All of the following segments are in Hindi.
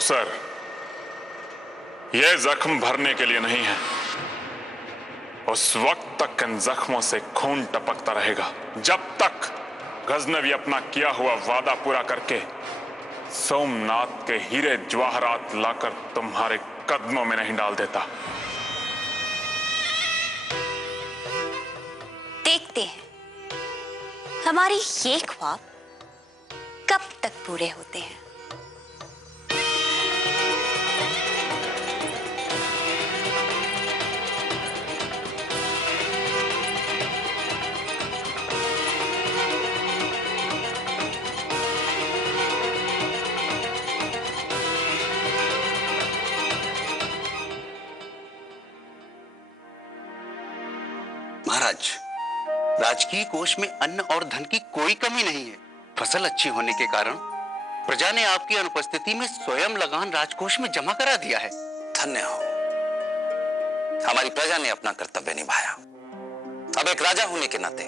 कौसर, यह जख्म भरने के लिए नहीं है। उस वक्त तक इन जख्मों से खून टपकता रहेगा जब तक गजनवी अपना किया हुआ वादा पूरा करके सोमनाथ के हीरे जवाहरात लाकर तुम्हारे कदमों में नहीं डाल देता। देखते हैं हमारे ये ख्वाब कब तक पूरे होते हैं। महाराज, राजकीय कोष में अन्न और धन की कोई कमी नहीं है। फसल अच्छी होने के कारण प्रजा ने आपकी अनुपस्थिति में स्वयं लगान राजकोष में जमा करा दिया है। धन्य हो, हमारी प्रजा ने अपना कर्तव्य निभाया। अब एक राजा होने के नाते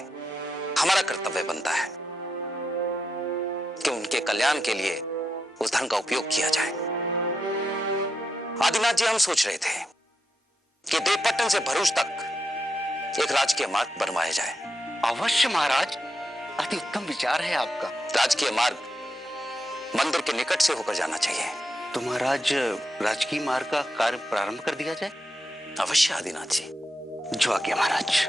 हमारा कर्तव्य बनता है कि उनके कल्याण के लिए उस धन का उपयोग किया जाए। आदिनाथ जी, हम सोच रहे थे कि देवपट्टन से भरूच तक एक राजकीय मार्ग बनवाया जाए। अवश्य महाराज, अति उत्तम विचार है आपका। राजकीय मार्ग मंदिर के निकट से होकर जाना चाहिए। तो महाराज, राजकीय मार्ग का कार्य प्रारंभ कर दिया जाए। अवश्य आदिनाथ जी। जो आज्ञा महाराज।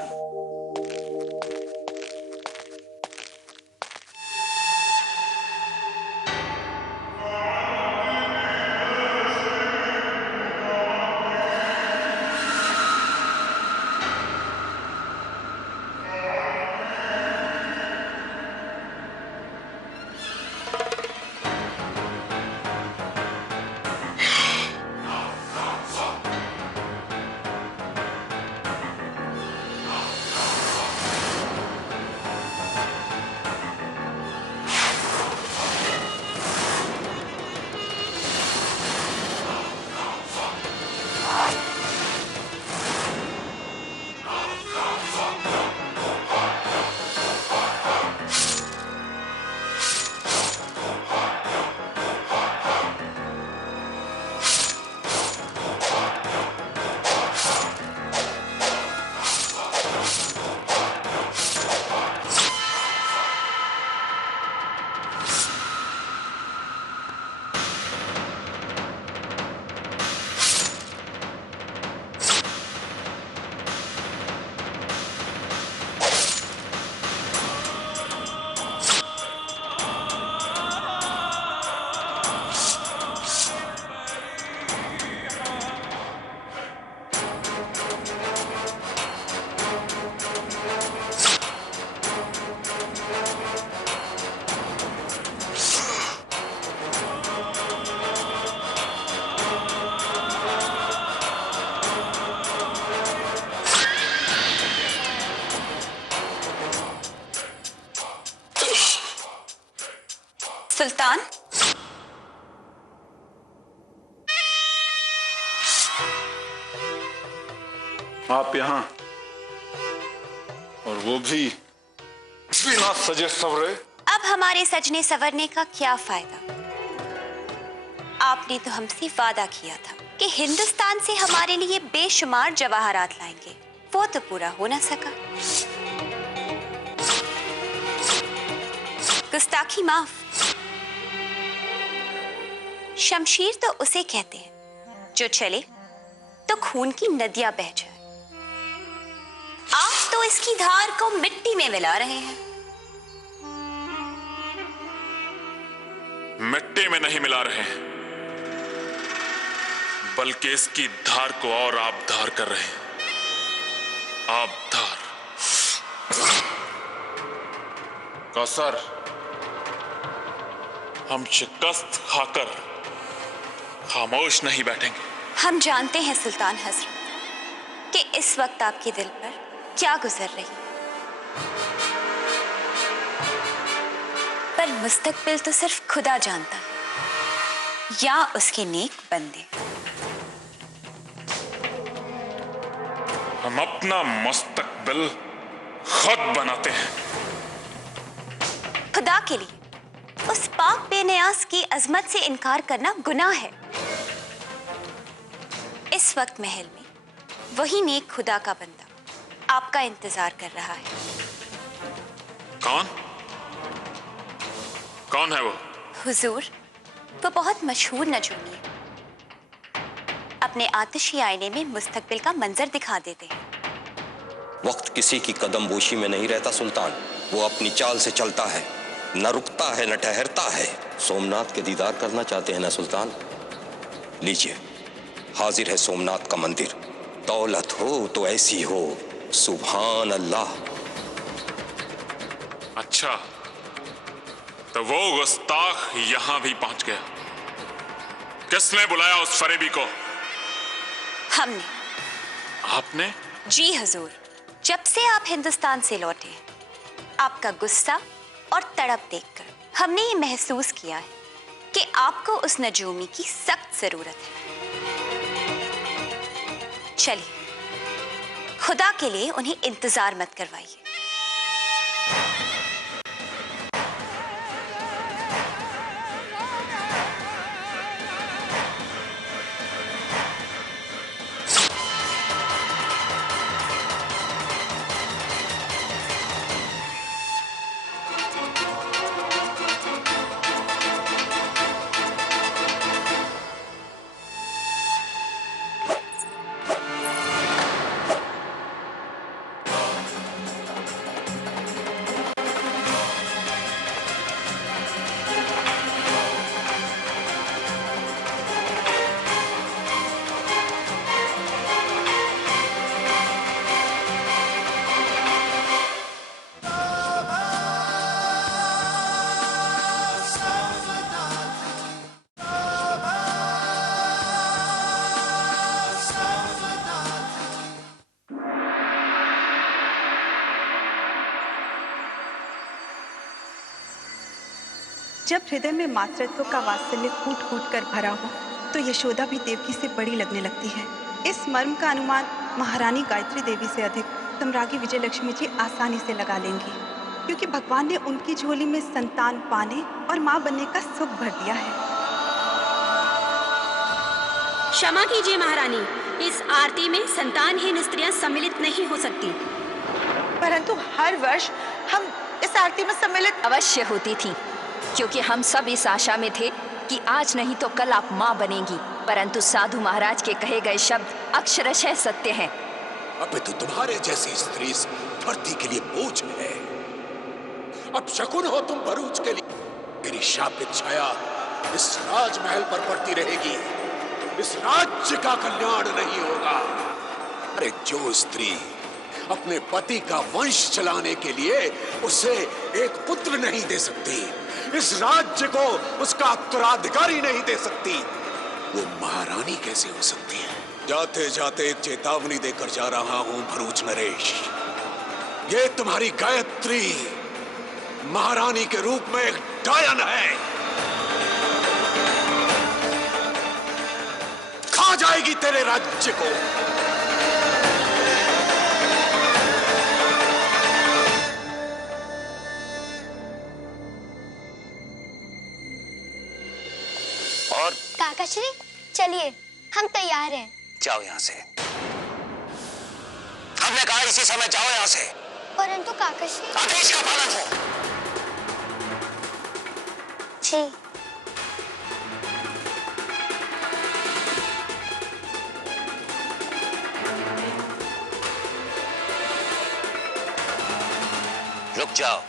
सुल्तान, आप यहाँ, और वो भी बिना सजे सवरे। अब हमारे सजने संवरने का क्या फायदा? आपने तो हमसे वादा किया था कि हिंदुस्तान से हमारे लिए बेशुमार जवाहरात लाएंगे। वो तो पूरा हो ना सका। गुस्ताखी माफ। शमशीर तो उसे कहते हैं जो चले तो खून की नदियां बह जाए। आप तो इसकी धार को मिट्टी में मिला रहे हैं। मिट्टी में नहीं मिला रहे हैं, बल्कि इसकी धार को और आबदार कर रहे हैं। आबदार। कौसर, हम शिकस्त खाकर खामोश नहीं बैठेंगे। हम जानते हैं सुल्तान हजरत कि इस वक्त आपके दिल पर क्या गुजर रही है, पर मुस्तकबिल तो सिर्फ खुदा जानता है या उसके नेक बंदे। हम अपना मुस्तकबिल खुद बनाते हैं। खुदा के लिए उस पाक बेनियाज की अजमत से इनकार करना गुनाह है। इस वक्त महल में वही नेक खुदा का बंदा आपका इंतजार कर रहा है। कौन? कौन है वो? हुजूर, वो बहुत मशहूर नजूमी है। अपने आतिशी आईने में मुस्तकबिल का मंजर दिखा देते हैं। वक्त किसी की कदम बोशी में नहीं रहता सुल्तान, वो अपनी चाल से चलता है, न रुकता है न ठहरता है। सोमनाथ के दीदार करना चाहते हैं ना सुल्तान? लीजिए, हाजिर है सोमनाथ का मंदिर। दौलत हो तो ऐसी हो, सुभान अल्लाह। अच्छा, तो वो गुस्ताख यहां भी पहुंच गया। किसने बुलाया उस फरेबी को? हमने। आपने? जी हुजूर, जब से आप हिंदुस्तान से लौटे हैं, आपका गुस्सा और तड़प देखकर हमने ये महसूस किया है कि आपको उस नजूमी की सख्त जरूरत है। चलिए, खुदा के लिए उन्हें इंतजार मत करवाइए। जब हृदय में मातृत्व का वात्सल्य कूट कूट कर भरा हो तो यशोदा भी देवकी से बड़ी लगने लगती है। इस मर्म का अनुमान महारानी गायत्री देवी से अधिक सम्राज्ञी विजयलक्ष्मी जी आसानी से लगा लेंगी, क्योंकि भगवान ने उनकी झोली में संतान पाने और माँ बनने का सुख भर दिया है। क्षमा कीजिए महारानी, इस आरती में संतानहीन स्त्रियां सम्मिलित नहीं हो सकती। परंतु हर वर्ष हम इस आरती में सम्मिलित अवश्य होती थी, क्योंकि हम सब इस आशा में थे कि आज नहीं तो कल आप माँ बनेंगी। परंतु साधु महाराज के कहे गए शब्द अक्षरशः सत्य हैं। अब तो तुम्हारे जैसी स्त्री इस धरती के लिए बोझ है। अब शकुन हो तुम भरूच के लिए। मेरी शापित छाया इस राजमहल पर पड़ती रहेगी। इस राज्य का कल्याण नहीं होगा। अरे जो स्त्री अपने पति का वंश चलाने के लिए उसे एक पुत्र नहीं दे सकती, इस राज्य को उसका उत्तराधिकारी नहीं दे सकती, वो महारानी कैसे हो सकती है? जाते जाते एक चेतावनी देकर जा रहा हूं भरूच नरेश। ये तुम्हारी गायत्री महारानी के रूप में एक डायन है। खा जाएगी तेरे राज्य को। और काकाश्री, चलिए, हम तैयार हैं। जाओ यहाँ से। हमने कहा इसी समय जाओ यहाँ से। परंतु काकाश्री। आदेश का पालन हो। जी। रुक जाओ।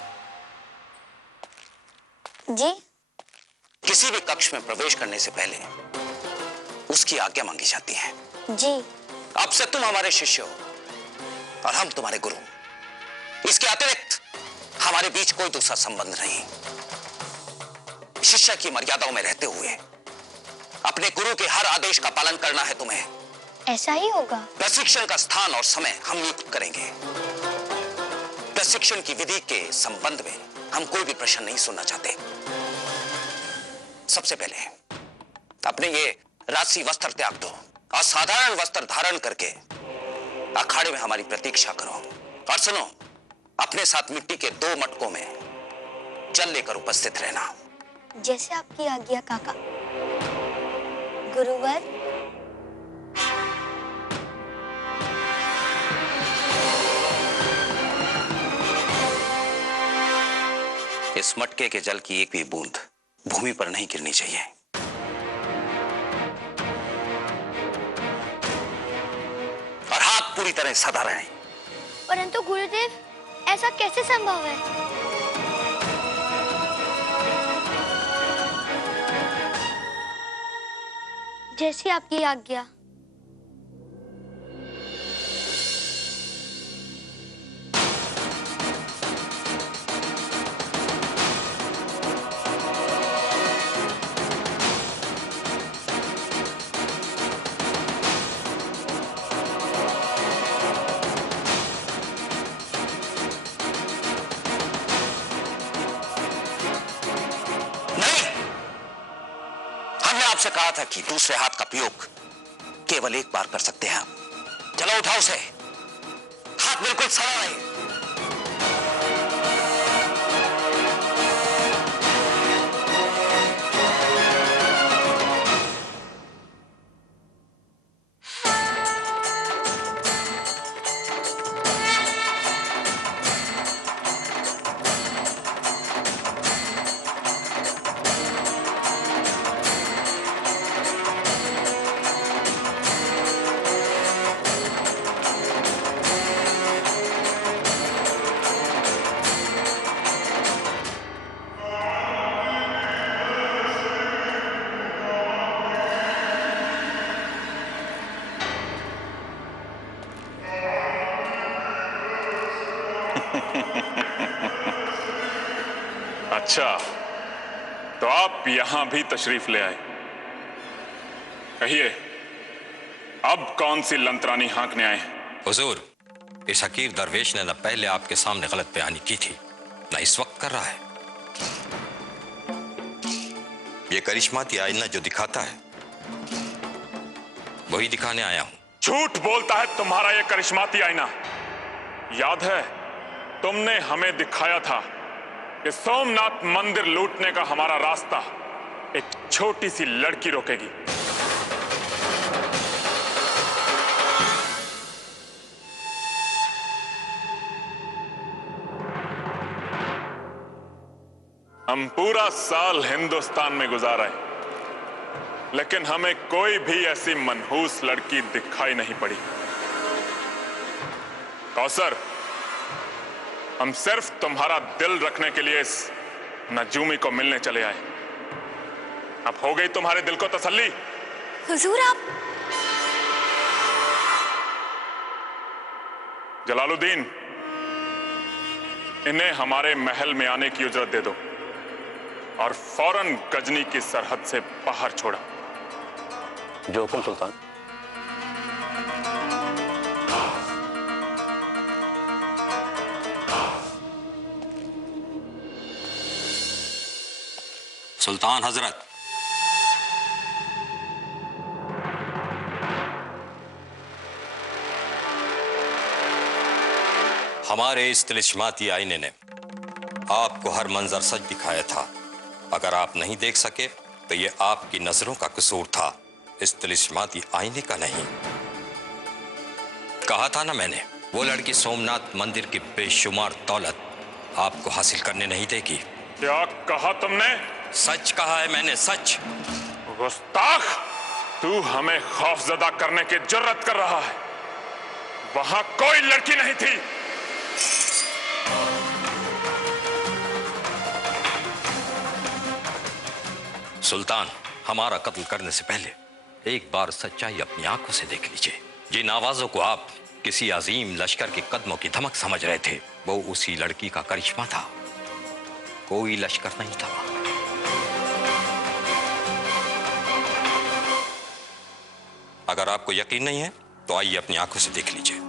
जी। किसी भी कक्ष में प्रवेश करने से पहले उसकी आज्ञा मांगी जाती है। जी। अब से तुम हमारे शिष्य हो और हम तुम्हारे गुरु। इसके अतिरिक्त हमारे बीच कोई दूसरा संबंध नहीं। शिष्य की मर्यादाओं में रहते हुए अपने गुरु के हर आदेश का पालन करना है तुम्हें। ऐसा ही होगा। प्रशिक्षण का स्थान और समय हम नियुक्त करेंगे। प्रशिक्षण की विधि के संबंध में हम कोई भी प्रश्न नहीं सुनना चाहते। सबसे पहले अपने ये राशि वस्त्र त्याग दो और साधारण वस्त्र धारण करके अखाड़े में हमारी प्रतीक्षा करो। और सुनो, अपने साथ मिट्टी के 2 मटकों में जल लेकर उपस्थित रहना। जैसे आपकी आज्ञा काका। गुरुवर। इस मटके के जल की एक भी बूंद भूमि पर नहीं गिरनी चाहिए। और हाथ पूरी तरह सदा रहें। परंतु गुरुदेव, ऐसा कैसे संभव है? जैसी आपकी आज्ञा। आपसे कहा था कि दूसरे हाथ का प्रयोग केवल एक बार कर सकते हैं आप। चलो उठाओ उसे, हाथ बिल्कुल सड़ा रहे। अच्छा, तो आप यहां भी तशरीफ ले आए। कहिए, अब कौन सी लंतरानी हाँकने आए हैं? हुजूर, इस हकीर दरवेश ने न पहले आपके सामने गलत बयानी की थी, न इस वक्त कर रहा है। ये करिश्माती आईना जो दिखाता है, वही दिखाने आया हूं। झूठ बोलता है तुम्हारा ये करिश्माती आईना। याद है, तुमने हमें दिखाया था कि सोमनाथ मंदिर लूटने का हमारा रास्ता एक छोटी सी लड़की रोकेगी। हम पूरा साल हिंदुस्तान में गुजारा है, लेकिन हमें कोई भी ऐसी मनहूस लड़की दिखाई नहीं पड़ी। कौसर, हम सिर्फ तुम्हारा दिल रखने के लिए इस नजूमी को मिलने चले आए। अब हो गई तुम्हारे दिल को तसल्ली? हुजूर, आप जलालुद्दीन, इन्हें हमारे महल में आने की इजाजत दे दो और फौरन गजनी की सरहद से बाहर छोड़ा। जो हुक्म सुल्तान। सुल्तान हजरत, हमारे इस तिलिस्माती आईने ने आपको हर मंजर सच दिखाया था। अगर आप नहीं देख सके तो ये आपकी नजरों का कसूर था, इस तिलिस्माती आईने का नहीं। कहा था ना मैंने, वो लड़की सोमनाथ मंदिर की बेशुमार दौलत आपको हासिल करने नहीं देगी। क्या कहा तुमने? सच कहा है मैंने, सच। गुस्ताख, तू हमें खौफजदा करने की जुर्रत कर रहा है। वहां कोई लड़की नहीं थी। सुल्तान, हमारा कत्ल करने से पहले एक बार सच्चाई अपनी आंखों से देख लीजिए। जिन आवाजों को आप किसी अजीम लश्कर के कदमों की धमक समझ रहे थे, वो उसी लड़की का करिश्मा था। कोई लश्कर नहीं था। अगर आपको यकीन नहीं है तो आइए अपनी आंखों से देख लीजिए।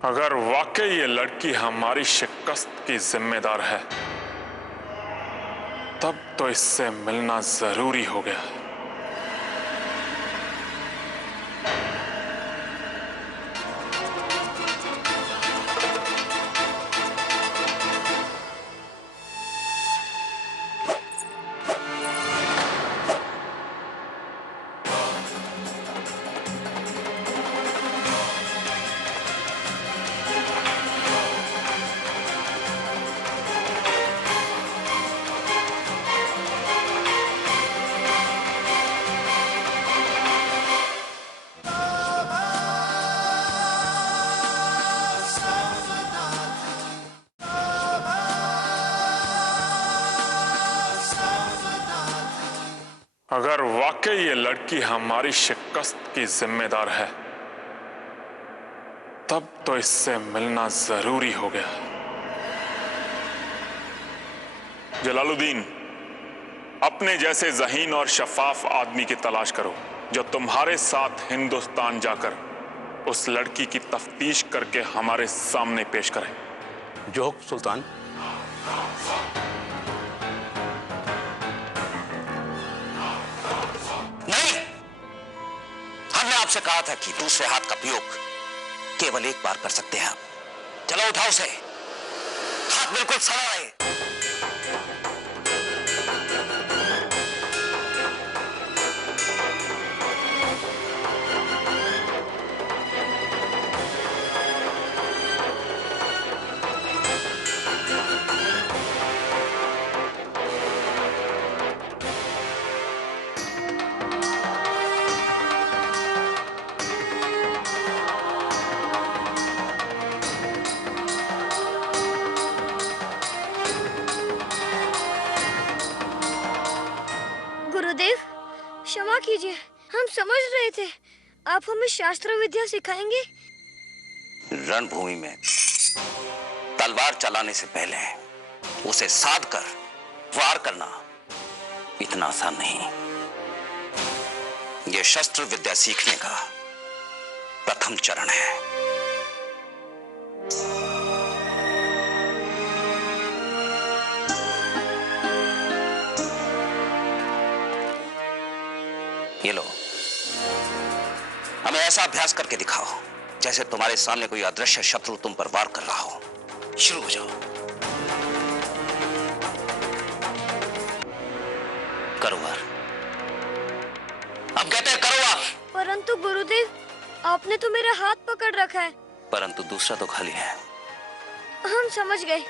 अगर वाकई ये लड़की हमारी शिकस्त की जिम्मेदार है, तब तो इससे मिलना जरूरी हो गया। अगर वाकई ये लड़की हमारी शिकस्त की जिम्मेदार है, तब तो इससे मिलना जरूरी हो गया। जलालुद्दीन, अपने जैसे ज़हीन और शफाफ आदमी की तलाश करो जो तुम्हारे साथ हिंदुस्तान जाकर उस लड़की की तफ्तीश करके हमारे सामने पेश करे। जो हुक्म सुल्तान। आपसे कहा था कि दूसरे हाथ का प्रयोग केवल एक बार कर सकते हैं आप। चलो उठाओ उसे, हाथ बिल्कुल सड़ा रहे। क्षमा कीजिए, हम समझ रहे थे आप हमें शास्त्र विद्या सिखाएंगे। रणभूमि में तलवार चलाने से पहले उसे साध कर वार करना इतना आसान नहीं। यह शस्त्र विद्या सीखने का प्रथम चरण है। ये लो, हमें ऐसा अभ्यास करके दिखाओ जैसे तुम्हारे सामने कोई अदृश्य शत्रु तुम पर वार कर रहा हो। शुरू हो जाओ। करो वार। अब कहते हैं करो वार। परंतु गुरुदेव, आपने तो मेरा हाथ पकड़ रखा है। परंतु दूसरा तो खाली है। हम समझ गए।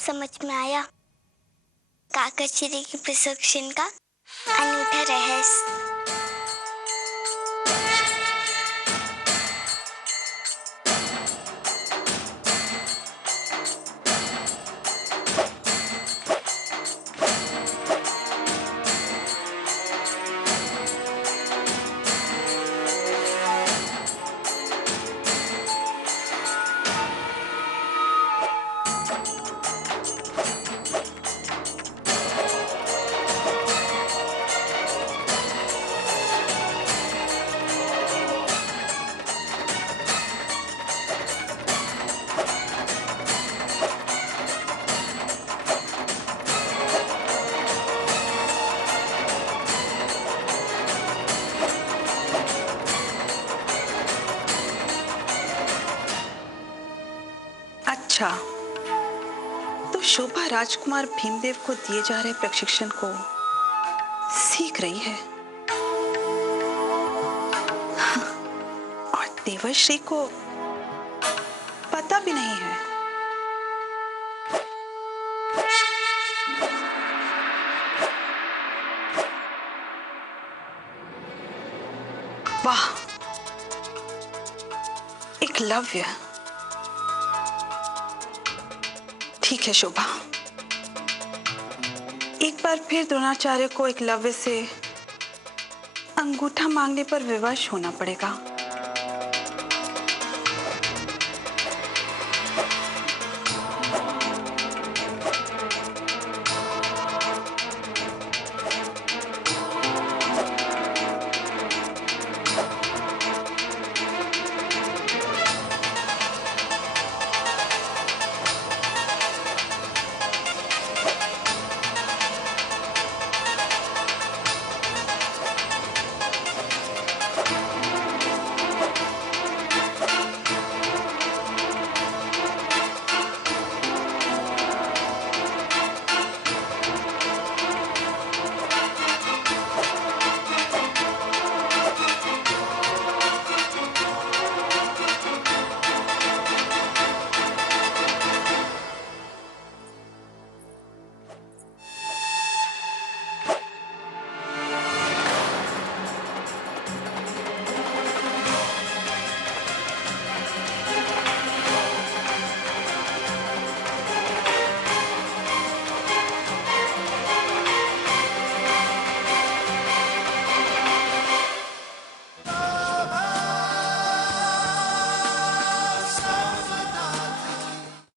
समझ में आया काकचरी की प्रशिक्षण का अनूठा रहस्य। अच्छा, तो शोभा राजकुमार भीमदेव को दिए जा रहे प्रशिक्षण को सीख रही है और देवर्षि को पता भी नहीं है। वाह, एकलव्य। ठीक है शोभा, एक बार फिर द्रोणाचार्य को एकलव्य से अंगूठा मांगने पर विवश होना पड़ेगा।